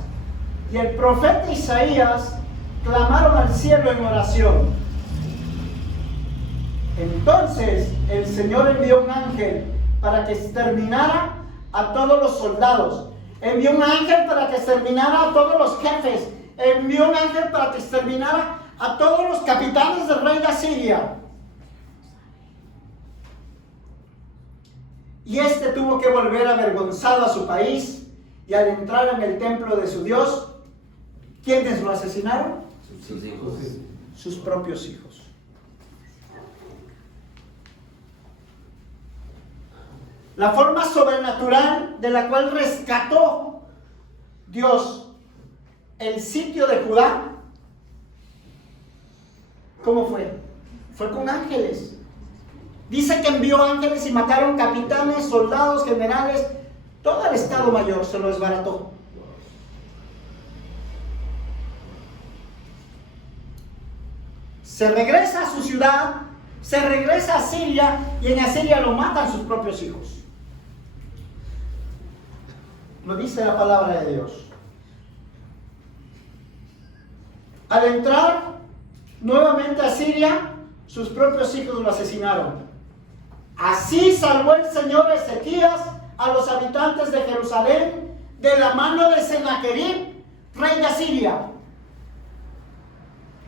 y el profeta Isaías clamaron al cielo en oración. Entonces el Señor envió un ángel para que exterminara a todos los soldados. Envió un ángel para que exterminara a todos los jefes. Envió un ángel para que exterminara a todos los capitanes del rey de Asiria. Y este tuvo que volver avergonzado a su país, y al entrar en el templo de su Dios, ¿quiénes lo asesinaron? Sus hijos. Sus propios hijos. La forma sobrenatural de la cual rescató Dios el sitio de Judá, ¿cómo fue? Fue con ángeles. Dice que envió ángeles y mataron capitanes, soldados, generales, todo el estado mayor se lo desbarató. Se regresa a su ciudad, se regresa a Siria, y en Asiria lo matan sus propios hijos. Lo dice la palabra de Dios. Al entrar nuevamente a Siria, sus propios hijos lo asesinaron. Así salvó el Señor Ezequías a los habitantes de Jerusalén de la mano de Sennacherib, rey de Asiria.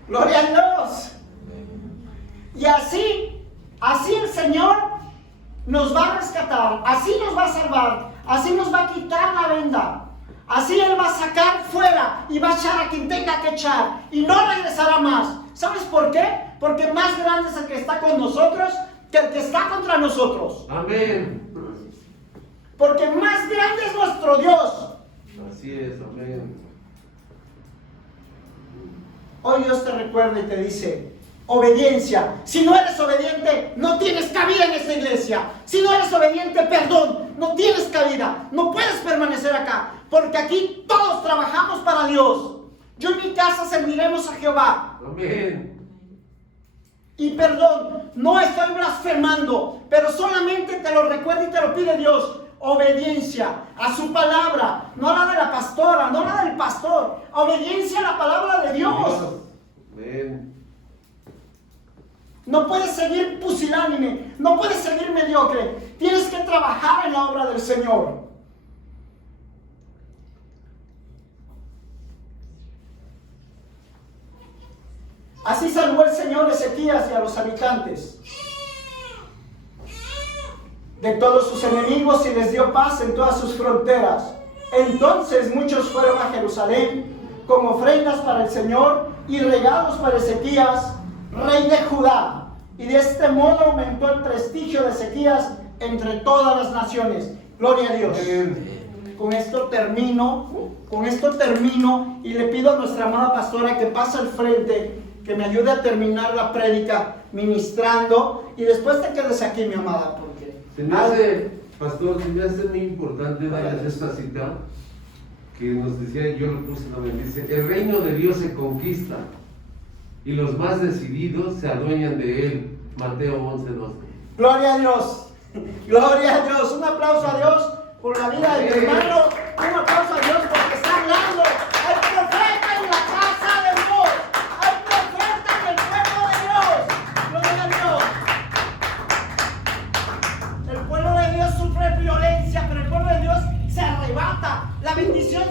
Gloria a Dios. Y así el Señor nos va a rescatar, así nos va a salvar, así nos va a quitar la venda, así Él va a sacar fuera y va a echar a quien tenga que echar y no regresará más. ¿Sabes por qué? Porque más grande es el que está con nosotros que el que está contra nosotros. Amén. Porque más grande es nuestro Dios. Así es, amén. Hoy Dios te recuerda y te dice: obediencia. Si no eres obediente, no tienes cabida en esta iglesia. Si no eres obediente, perdón, no tienes cabida. No puedes permanecer acá, porque aquí todos trabajamos para Dios. Yo en mi casa serviremos a Jehová. Amén. Y perdón, no estoy blasfemando, pero solamente te lo recuerda y te lo pide Dios. Obediencia a su palabra, no a la de la pastora, no a la del pastor. Obediencia a la palabra de Dios. Amén. No puedes seguir pusilánime, no puedes seguir mediocre. Tienes que trabajar en la obra del Señor. Así salvó el Señor Ezequías y a los habitantes de todos sus enemigos y les dio paz en todas sus fronteras. Entonces muchos fueron a Jerusalén con ofrendas para el Señor y regalos para Ezequías, rey de Judá. Y de este modo aumentó el prestigio de Ezequías entre todas las naciones. Gloria a Dios. Con esto termino y le pido a nuestra amada pastora que pase al frente, que me ayude a terminar la prédica ministrando, y después te quedes aquí, mi amada, porque Se me hace, pastor, se me hace muy importante darles esta cita que nos decía, yo lo puse también, dice: el reino de Dios se conquista y los más decididos se adueñan de él. Mateo 11:12. gloria a Dios, gloria a Dios. Un aplauso a Dios por la vida de mi hermano, un aplauso a Dios porque está hablando. Hay profeta en la casa de Dios, hay profeta en el pueblo de Dios. Gloria a Dios.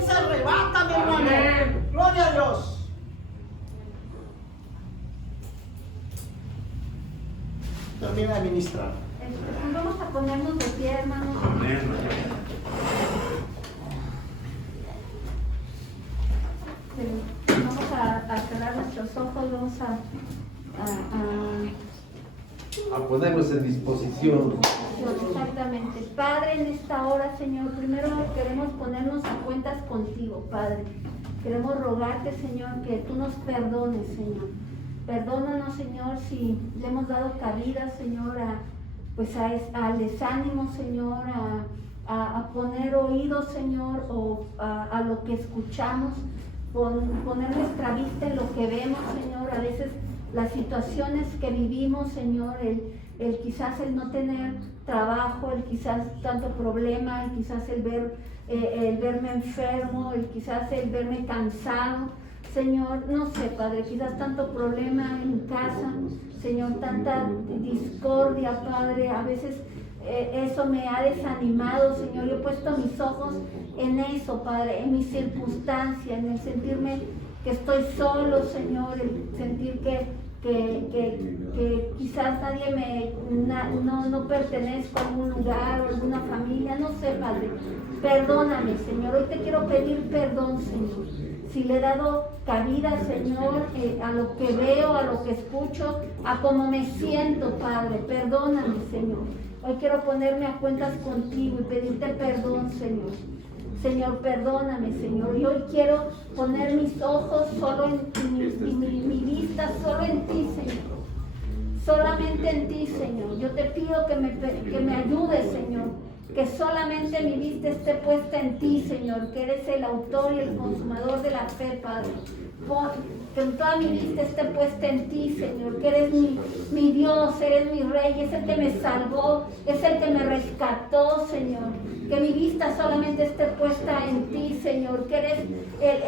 se arrebata, mi hermano. Gloria a Dios. Termina de ministrar. Vamos a ponernos de pie, hermanos. Vamos a cerrar nuestros ojos, vamos A ponernos en disposición. Exactamente. Padre, en esta hora, Señor, primero queremos ponernos a cuentas contigo, Padre. Queremos rogarte, Señor, que tú nos perdones, Señor. Perdónanos, Señor, si le hemos dado cabida, Señor, al desánimo, Señor, a poner oídos, Señor, o a lo que escuchamos, poner nuestra vista en lo que vemos, Señor. A veces las situaciones que vivimos, Señor, el quizás el no tener trabajo, el quizás tanto problema, el quizás el verme enfermo, el quizás el verme cansado, Señor, no sé, Padre, quizás tanto problema en casa, Señor, tanta discordia, Padre, a veces eso me ha desanimado, Señor. Yo he puesto mis ojos en eso, Padre, en mi circunstancia, en el sentirme que estoy solo, Señor, el sentir que quizás nadie no pertenezco a algún lugar o a alguna familia, no sé, Padre. Perdóname, Señor, hoy te quiero pedir perdón, Señor. Si le he dado cabida, Señor, a lo que veo, a lo que escucho, a cómo me siento, Padre, perdóname, Señor. Hoy quiero ponerme a cuentas contigo y pedirte perdón, Señor. Señor, perdóname, Señor. Y hoy quiero poner mis ojos solo en mi vista solo en ti, Señor. Solamente en ti, Señor. Yo te pido que me ayudes, Señor. Que solamente mi vista esté puesta en ti, Señor. Que eres el autor y el consumador de la fe, Padre. Que toda mi vista esté puesta en ti, Señor. Que eres mi Dios, eres mi Rey. Es el que me salvó, es el que me rescató, Señor. Que mi vista solamente esté puesta en ti, Señor. Que eres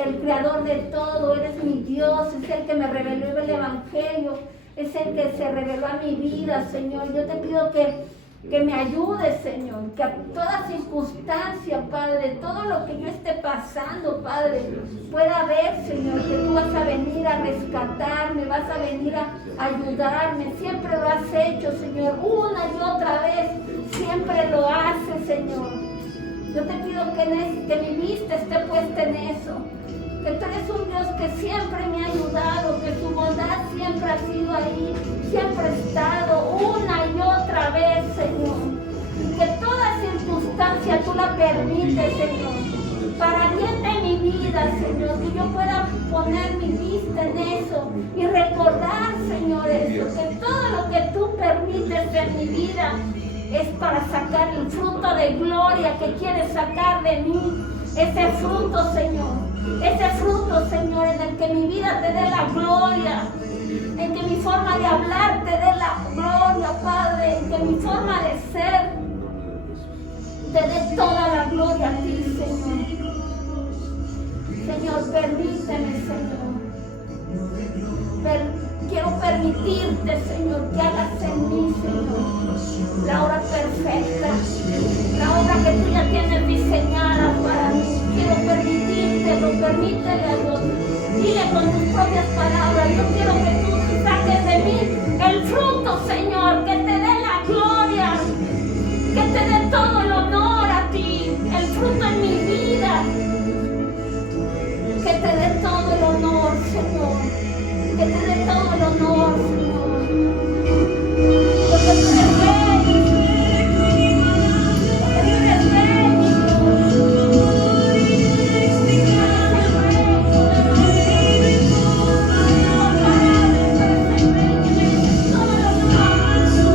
el creador de todo, eres mi Dios. Es el que me reveló el Evangelio. Es el que se reveló a mi vida, Señor. Yo te pido que me ayudes, Señor, que a toda circunstancia, Padre, todo lo que yo esté pasando, Padre, pueda ver, Señor, que tú vas a venir a rescatarme, vas a venir a ayudarme. Siempre lo has hecho, Señor, una y otra vez, siempre lo haces, Señor. Yo te pido que mi vista esté puesta en eso, que tú eres un Dios que siempre me ha ayudado, que su bondad siempre ha sido ahí, siempre ha estado una y otra vez, Señor. Y que toda circunstancia tú la permites, Señor, para bien de mi vida, Señor, que yo pueda poner mi vista en eso y recordar, Señor, eso, que todo lo que tú permites en mi vida es para sacar el fruto de gloria que quieres sacar de mí. Ese fruto, Señor. Ese fruto, Señor, en el que mi vida te dé la gloria, en que mi forma de hablar te dé la gloria, Padre, en que mi forma de ser te dé toda la gloria a ti, Señor. Señor, permíteme, Señor. Quiero permitirte, Señor, que hagas en mí, Señor, la obra perfecta, la obra que tú ya tienes diseñada para mí. Quiero permítele a Dios. Dile con tus propias palabras, yo quiero que tú saques de mí el fruto, Señor, que te dé la gloria, que te dé todo el honor a ti, el fruto en mi vida, que te dé todo el honor, Señor, que te dé todo el honor, Señor, porque tú eres rey, porque tú eres rey, mi Dios. Todo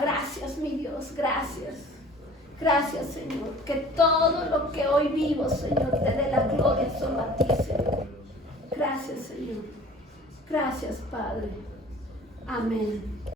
Gracias, mi Dios, gracias. Gracias, Señor, que todo lo que hoy vivo, Señor, te dé la gloria solo a ti, Señor. Gracias, Señor. Gracias, Padre. Amén.